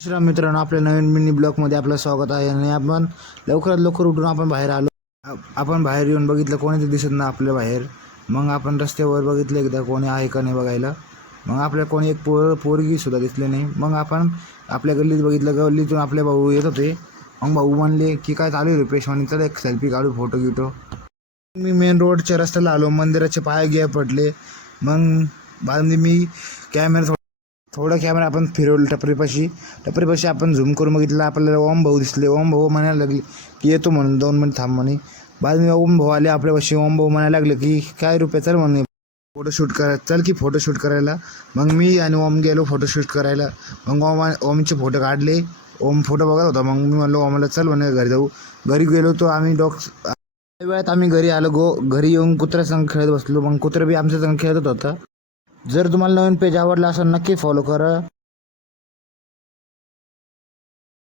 श्रीराम मित्रांनो, आपल्या नवीन मिनी ब्लॉगमध्ये आपलं स्वागत आहे. आणि आपण लवकरात लवकर उठून आपण बाहेर आलो. आपण बाहेर येऊन बघितलं कोणी ते दिसत ना आपल्या बाहेर. मग आपण रस्त्यावर बघितलं एकदा कोणी आहे का नाही बघायला. मग आपल्याला कोणी एक पोरगी सुद्धा दिसली नाही. मग आपण आपल्या गल्लीत बघितलं, गल्लीतून आपले भाऊ येत होते. मग भाऊ म्हणले की काय चालू आहे रुपेश, म्हणे चल एक सेल्फी काढू, फोटो गिटो. मी मेन रोडच्या रस्त्याला आलो, मंदिराचे पाय गे पडले. मग बाद मी कॅमेरा थोडं कॅमेरा आपण फिरवलं टपरीपाशी आपण झूम करून बघितलं. आपल्याला ओम भाऊ दिसले. ओम भाऊ म्हणायला लागले की येतो म्हणून, 2 मिनिट थांब म्हणे. बाद मी ओम भाऊ आले आपल्यापाशी. ओम भाऊ म्हणायला लागले की काय रुपये चल म्हणे फोटोशूट करा, चल की फोटोशूट करायला. मग मी आणि ओम गेलो फोटोशूट करायला. मग ओमचे फोटो काढले. ओम फोटो बघत होता. मग मी म्हणलो ओमला चल म्हणे घरी जाऊ. घरी गेलो तो आम्ही वेळात आम्ही घरी आलो. घरी येऊन कुत्र्यासंग खेळत बसलो. मग कुत्रा बी आमच्या संग खेळत होता. जर तुम्हाला नवीन पेज आवडला असेल नक्की फॉलो करा.